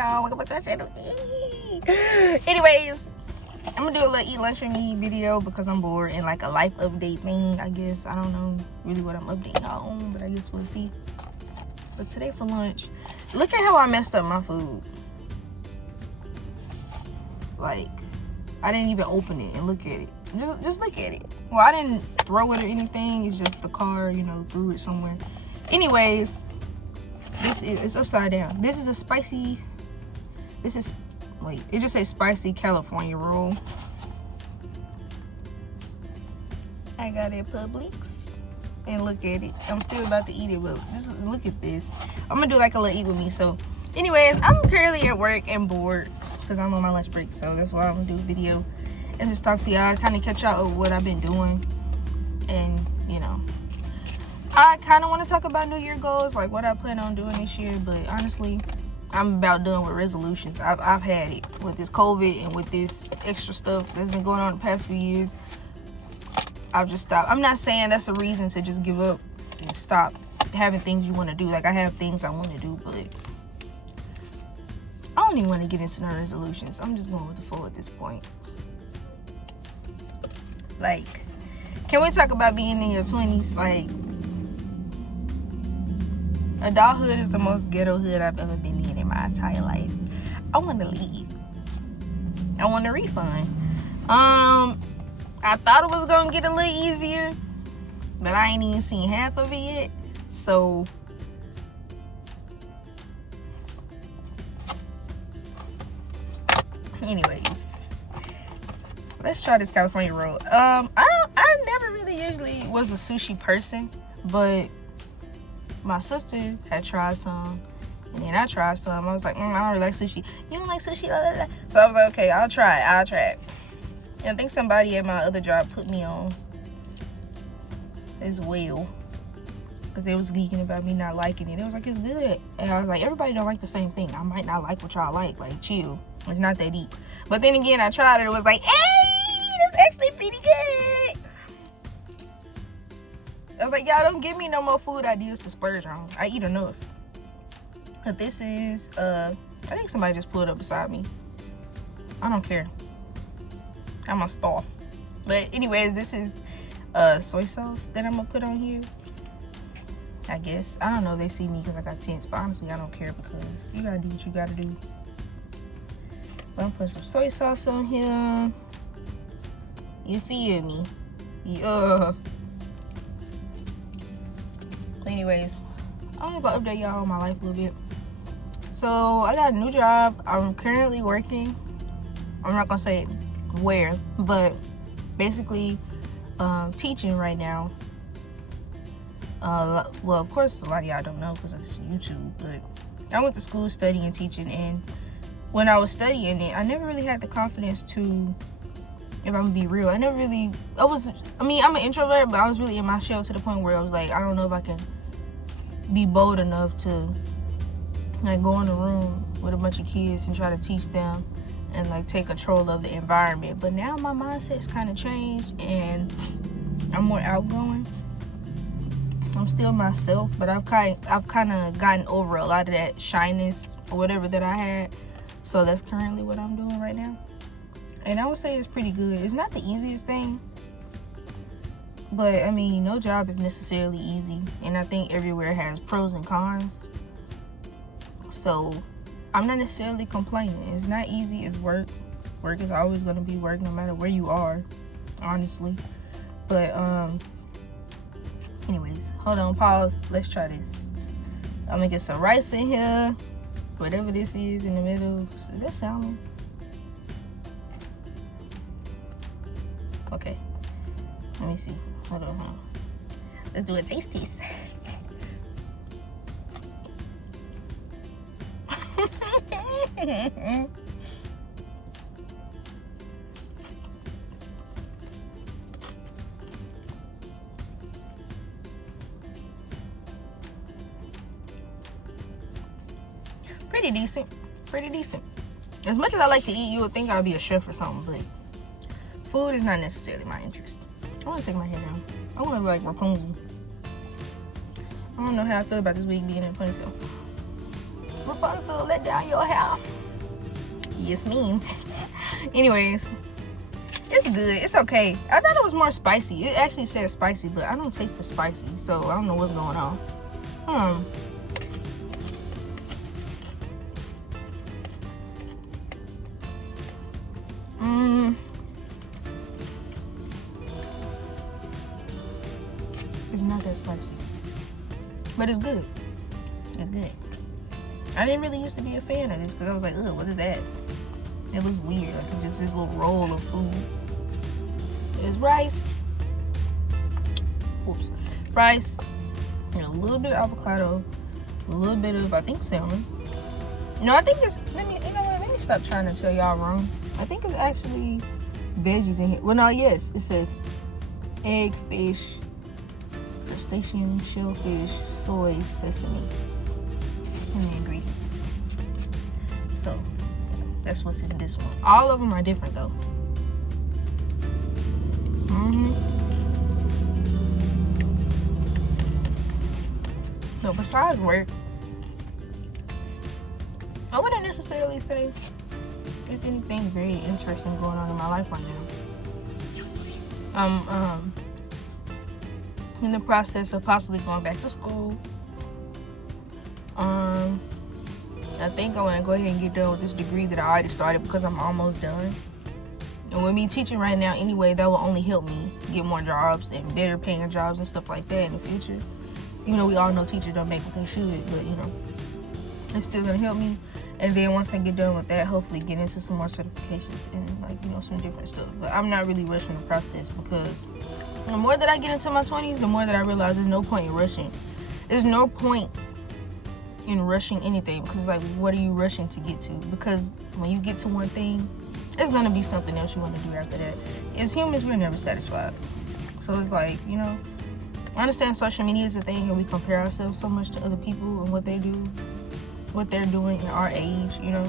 y'all. Welcome back to my channel. Anyways, I'm gonna do a little eat lunch with me video because I'm bored and like a life update thing, I guess. I don't know really what I'm updating y'all on, but I guess we'll see. But today for lunch, look at how I messed up my food. Like, I didn't even open it and look at it. Just look at it. Well, I didn't throw it or anything. It's just the car, you know, threw it somewhere. Anyways, it's upside down. This is a spicy, wait, it just says spicy California roll. I got it at Publix. And look at it. I'm still about to eat it, but just look at this. I'm gonna do like a little eat with me. So anyways, I'm currently at work and bored because I'm on my lunch break. So that's why I'm gonna do a video and just talk to y'all, kind of catch y'all of what I've been doing. And you know, I kind of want to talk about New Year goals, like what I plan on doing this year. But honestly, I'm about done with resolutions. I've had it with this COVID and with this extra stuff that's been going on the past few years. I've just stopped. I'm not saying that's a reason to just give up and stop having things you want to do. Like, I have things I want to do, but I don't even want to get into no resolutions. I'm just going with the flow at this point. Like, can we talk about being in your 20s? Like, adulthood is the most ghetto hood I've ever been in my entire life. I want to leave. I want a refund. I thought it was gonna get a little easier, but I ain't even seen half of it yet. So anyways, let's try this California roll. I never really usually was a sushi person, but my sister had tried some, and then I tried some. I was like, I don't really like sushi. You don't like sushi? Blah, blah, blah. So I was like, okay, I'll try it. And I think somebody at my other job put me on as well, because they was geeking about me not liking it. It was like, it's good. And I was like, everybody don't like the same thing. I might not like what y'all like chill. It's not that deep. But then again, I tried it. It was like, hey, that's actually pretty good. I was like, y'all don't give me no more food ideas to splurge on. I eat enough. But this is, I think somebody just pulled up beside me. I don't care. I'm a star. But anyways, this is soy sauce that I'm gonna put on here, I guess. I don't know if they see me because I got tints, but honestly I don't care because you gotta do what you gotta do. But I'm putting some soy sauce on here. You feel me? Yeah. Anyways, I'm gonna update y'all on my life a little bit. So I got a new job. I'm currently working. I'm not gonna say where, but basically teaching right now. Well, of course a lot of y'all don't know because it's YouTube, but I went to school studying teaching, and when I was studying it, I never really had the confidence to, if I'm gonna be real, I'm an introvert, but I was really in my shell to the point where I was like, I don't know if I can be bold enough to like go in a room with a bunch of kids and try to teach them and like take control of the environment. But now my mindset's kind of changed and I'm more outgoing. I'm still myself, but I've kind of gotten over a lot of that shyness or whatever that I had. So that's currently what I'm doing right now, and I would say it's pretty good. It's not the easiest thing, but I mean, no job is necessarily easy, and I think everywhere has pros and cons. So I'm not necessarily complaining. It's not easy. It's work. Work is always going to be work no matter where you are, honestly. But anyways, hold on, pause. Let's try this. I'm gonna get some rice in here, whatever this is in the middle. Is that salmon? Okay, let me see. Hold on. Let's do a taste test. Pretty decent. As much as I like to eat, you would think I'd be a chef or something, but food is not necessarily my interest. I want to take my hair down. I want to like Rapunzel. I don't know how I feel about this wig being in a ponytail. Rapunzel, let down your hair. Yes, ma'am. Anyways, it's good. It's okay. I thought it was more spicy. It actually said spicy, but I don't taste the spicy, so I don't know what's going on. It's not that spicy, but it's good. It's good. I didn't really used to be a fan of this because I was like, ugh, what is that? It looks weird. Like it's just this little roll of food. There's rice. Oops. Rice. And a little bit of avocado. A little bit of, I think, salmon. No, I think it's, let me stop trying to tell y'all wrong. I think it's actually veggies in here. Well, no, yes. It says egg, fish, crustacean, shellfish, soy, sesame. And the ingredients. So, that's what's in this one. All of them are different, though. So, besides work, I wouldn't necessarily say there's anything very interesting going on in my life right now. I'm in the process of possibly going back to school. I think I want to go ahead and get done with this degree that I already started because I'm almost done. And with me teaching right now anyway, that will only help me get more jobs and better paying jobs and stuff like that in the future. You know, we all know teachers don't make what they should, but you know, it's still going to help me. And then once I get done with that, hopefully get into some more certifications and like, you know, some different stuff. But I'm not really rushing the process because the more that I get into my 20s, the more that I realize there's no point in rushing. There's no point in rushing anything because like, what are you rushing to get to? Because when you get to one thing, there's going to be something else you want to do after that. As humans, we're never satisfied. So it's like, you know, I understand social media is a thing and we compare ourselves so much to other people and what they do, what they're doing at our age, you know.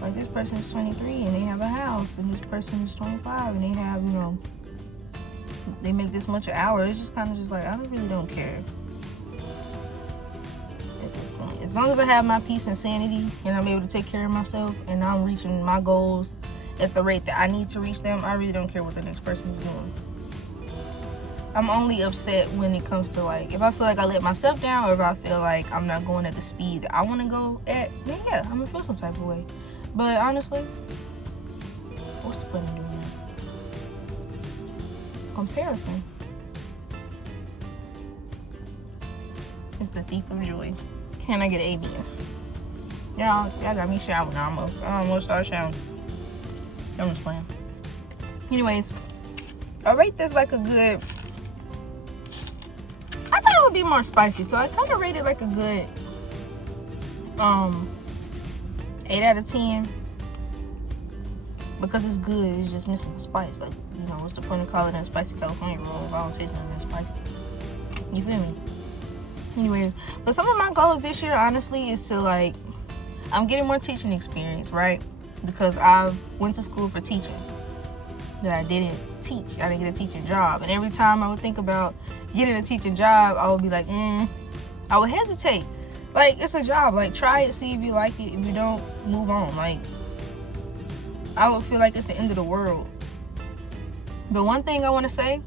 Like this person is 23 and they have a house, and this person is 25 and they have, you know, they make this much an hour. It's just kind of just like, I really don't care at this point. As long as I have my peace and sanity and I'm able to take care of myself and I'm reaching my goals at the rate that I need to reach them, I really don't care what the next person is doing. I'm only upset when it comes to like, if I feel like I let myself down or if I feel like I'm not going at the speed that I want to go at, then yeah, I'm gonna feel some type of way. But honestly, what's the point of doing that? Comparison. It's the thief of joy. Can I get an amen? Y'all got me showering almost. I almost start showering. I'm just playing. Anyways, I rate this like a good, I thought it would be more spicy, so I kind of rated like a good 8 out of 10 because it's good. It's just missing the spice. Like, you know, what's the point of calling it a spicy California roll if I don't taste nothing spicy? You feel me? Anyways, but some of my goals this year, honestly, is to like, I'm getting more teaching experience, right? Because I went to school for teaching, that I didn't teach. I didn't get a teaching job. And every time I would think about getting a teaching job, I would be like, I would hesitate. Like, it's a job. Like, try it, see if you like it. If you don't, move on. Like, I would feel like it's the end of the world. But one thing I want to say,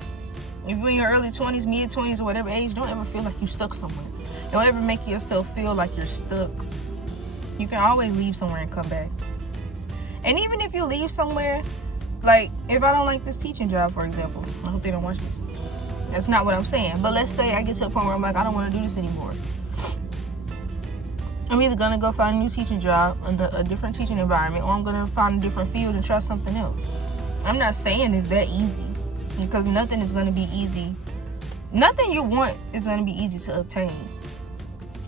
if you're in your early 20s, mid-20s, or whatever age, don't ever feel like you're stuck somewhere. Don't ever make yourself feel like you're stuck. You can always leave somewhere and come back. And even if you leave somewhere, like, if I don't like this teaching job, for example, I hope they don't watch this. That's not what I'm saying. But let's say I get to a point where I'm like, I don't want to do this anymore. I'm either going to go find a new teaching job, a different teaching environment, or I'm going to find a different field and try something else. I'm not saying it's that easy, because nothing is going to be easy. Nothing you want is going to be easy to obtain.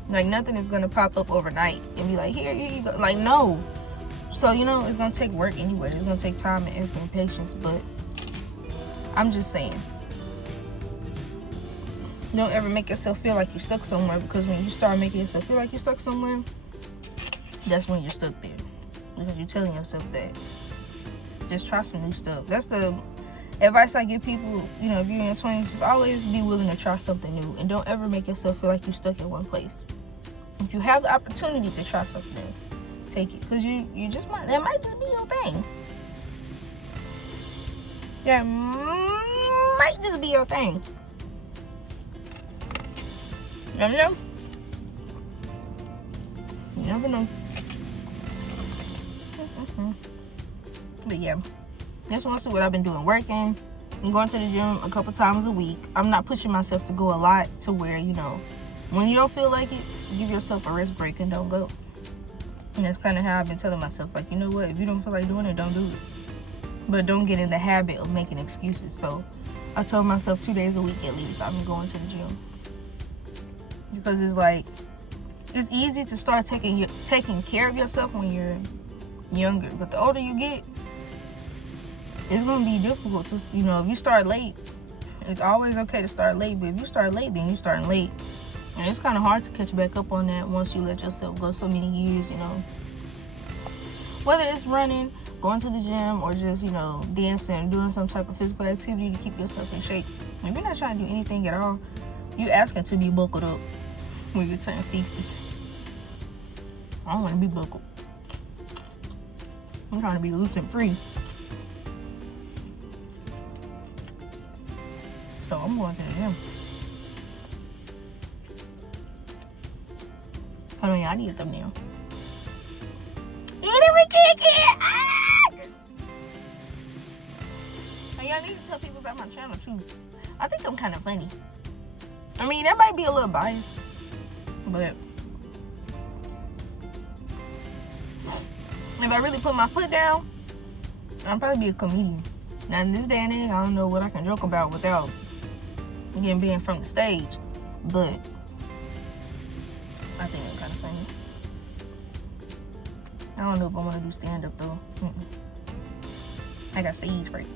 Like, nothing is going to pop up overnight and be like, here you go. Like, no. So, you know, it's going to take work anyway. It's going to take time and effort and patience. But I'm just saying, don't ever make yourself feel like you're stuck somewhere, because when you start making yourself feel like you're stuck somewhere, that's when you're stuck there. Because you're telling yourself that. Just try some new stuff. That's the advice I give people. You know, if you're in your 20s, just always be willing to try something new. And don't ever make yourself feel like you're stuck in one place. If you have the opportunity to try something else, take it. Because you just might, that might just be your thing. That might just be your thing. You never know. You never know. But yeah, just want to see what I've been doing. Working. I'm going to the gym a couple times a week. I'm not pushing myself to go a lot to where, you know, when you don't feel like it, give yourself a rest break and don't go. And that's kind of how I've been telling myself, like, you know what, if you don't feel like doing it, don't do it. But don't get in the habit of making excuses. So I told myself 2 days a week at least I'm going to the gym. Because it's like, it's easy to start taking care of yourself when you're younger. But the older you get, it's going to be difficult to, you know, if you start late, it's always okay to start late. But if you start late, then you're starting late. And it's kind of hard to catch back up on that once you let yourself go so many years, you know. Whether it's running, going to the gym, or just, you know, dancing, doing some type of physical activity to keep yourself in shape. If you're not trying to do anything at all, you're asking to be buckled up when you turn 60. I don't want to be buckled. I'm trying to be loose and free. So I'm going to the gym. Oh yeah, I need a thumbnail. Eat it with Kiki! Ah! And y'all need to tell people about my channel too. I think I'm kind of funny. I mean, that might be a little biased, but if I really put my foot down, I'll probably be a comedian. Now in this day and age, I don't know what I can joke about without again being from the stage, but I think I'm kind of funny. I don't know if I want to do stand-up though. I got stage fright.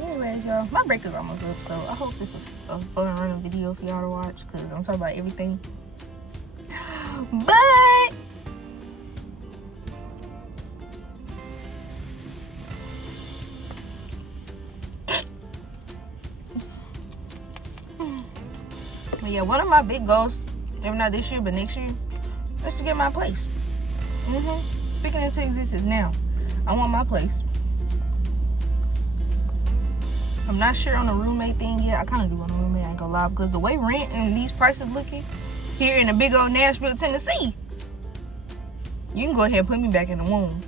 Anyways, y'all, my break is almost up, so I hope this is a fun running video for y'all to watch, because I'm talking about everything. But yeah, one of my big goals, if not this year, but next year, is to get my place. Speaking into existence now. I want my place. I'm not sure on the roommate thing yet. I kind of do want a roommate, I ain't gonna lie, because the way rent and these prices looking here in the big old Nashville, Tennessee, you can go ahead and put me back in the womb.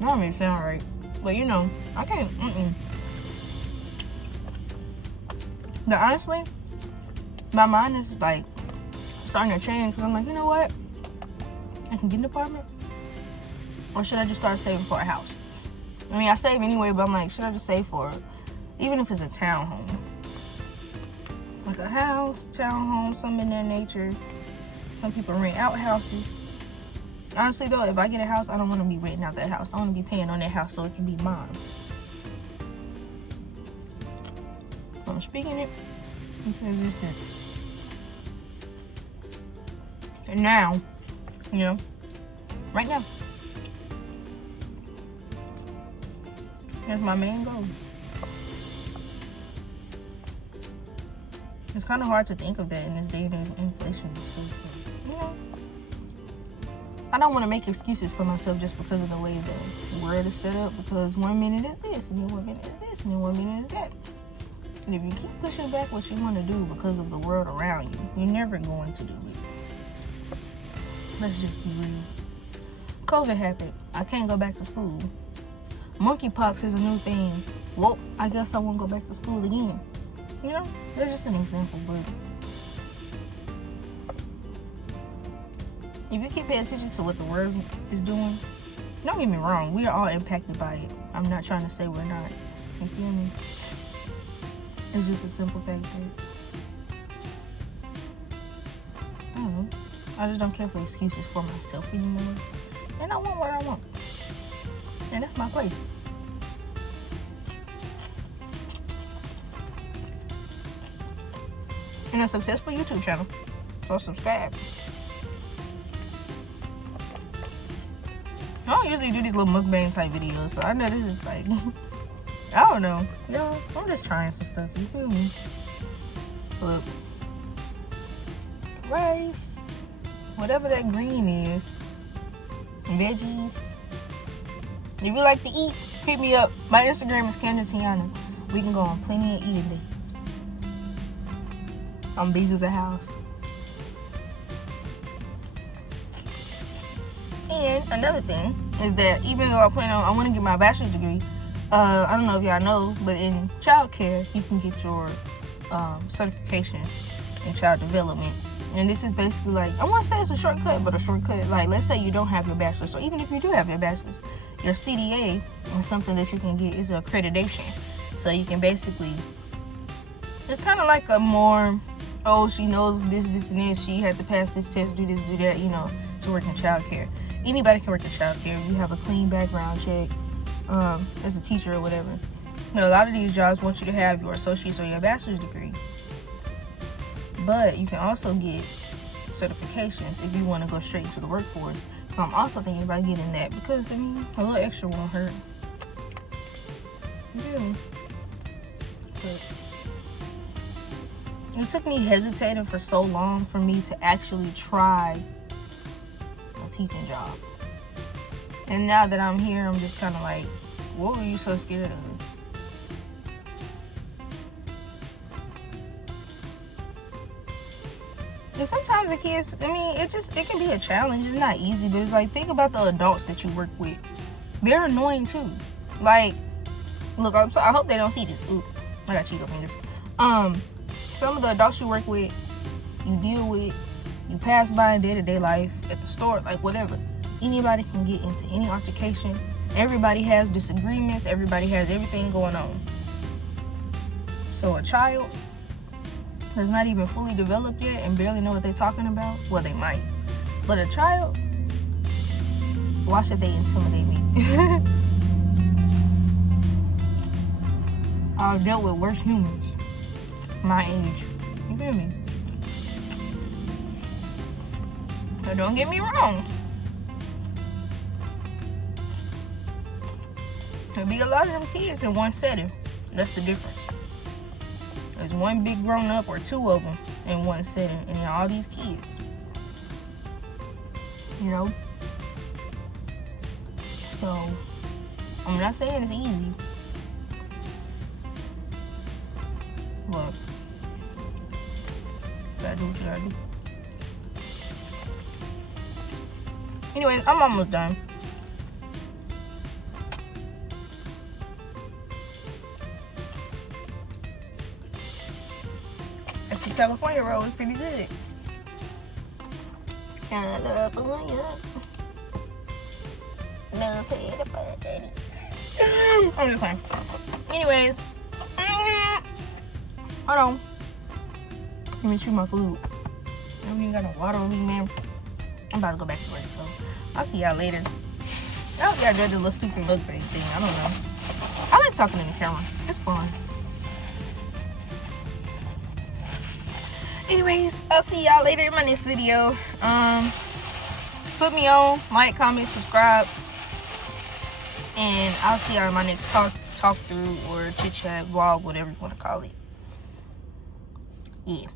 That don't even sound right. But you know, I can't, But honestly, my mind is like starting to change, because I'm like, you know what? I can get an apartment, or should I just start saving for a house? I mean, I save anyway, but I'm like, should I just save for, even if it's a townhome? Like a house, townhome, something in that nature. Some people rent out houses. Honestly though, if I get a house, I don't want to be renting out that house. I want to be paying on that house so it can be mine. I'm speaking it into existence. And now, you know, right now, that's my main goal. It's kind of hard to think of that in this day of inflation and stuff. You know, I don't want to make excuses for myself just because of the way the world is set up. Because 1 minute is this, and then 1 minute is this, and then 1 minute is that. And if you keep pushing back what you want to do because of the world around you, you're never going to do it. Let's just be real. COVID happened. I can't go back to school. Monkeypox is a new thing. Well, I guess I won't go back to school again. You know, that's just an example, but if you keep paying attention to what the world is doing, don't get me wrong, we are all impacted by it. I'm not trying to say we're not. You feel me? It's just a simple fact that I don't know. I just don't care for excuses for myself anymore. And I want what I want. And that's my place. And a successful YouTube channel. So subscribe. I don't usually do these little mukbang type videos, so I know this is like I don't know. Y'all, I'm just trying some stuff, you feel me? Look. Rice. Whatever that green is. Veggies. If you like to eat, hit me up. My Instagram is Kendra Tiana. We can go on plenty of eating dates. I'm big as a house. And another thing is that even though I want to get my bachelor's degree, I don't know if y'all know, but in childcare, you can get your certification in child development. And this is basically like, I want to say it's a shortcut, but a shortcut, like let's say you don't have your bachelor's, or even if you do have your bachelor's, your CDA is something that you can get is accreditation. So you can basically, it's kind of like a more, oh, she knows this, and this, she had to pass this test, do this, do that, you know, to work in childcare. Anybody can work in childcare. You have a clean background check as a teacher or whatever. But a lot of these jobs want you to have your associate's or your bachelor's degree. But you can also get certifications if you want to go straight into the workforce. So I'm also thinking about getting that because, I mean, a little extra won't hurt. Yeah. But it took me hesitating for so long for me to actually try a teaching job. And now that I'm here, I'm just kind of like, what were you so scared of? And sometimes the kids, I mean, it can be a challenge. It's not easy, but it's like, think about the adults that you work with. They're annoying too. Like, look, I hope they don't see this. Ooh, I got Cheeto fingers. Some of the adults you work with, you deal with, you pass by in day-to-day life, at the store, like whatever. Anybody can get into any altercation. Everybody has disagreements. Everybody has everything going on. So a child that's not even fully developed yet and barely know what they're talking about, well, they might. But a child, why should they intimidate me? I've dealt with worse humans my age. You feel me? Now, don't get me wrong. There'll be a lot of them kids in one setting. That's the difference. There's one big grown up or two of them in one setting, and all these kids. You know? So, I'm not saying it's easy. But, you gotta do what you gotta do. Anyways, I'm almost done. That's the California roll. It's pretty good. California. I'm just playing. Anyways, hold on. Let me chew my food. I don't even got no water on me, man. I'm about to go back to work, so I'll see y'all later. I hope y'all did the little stupid mukbang thing. I don't know. I like talking in the camera. It's fun. Anyways, I'll see y'all later in my next video. Put me on, like, comment, subscribe, and I'll see y'all in my next talk through or chit chat vlog, whatever you want to call it. Yeah.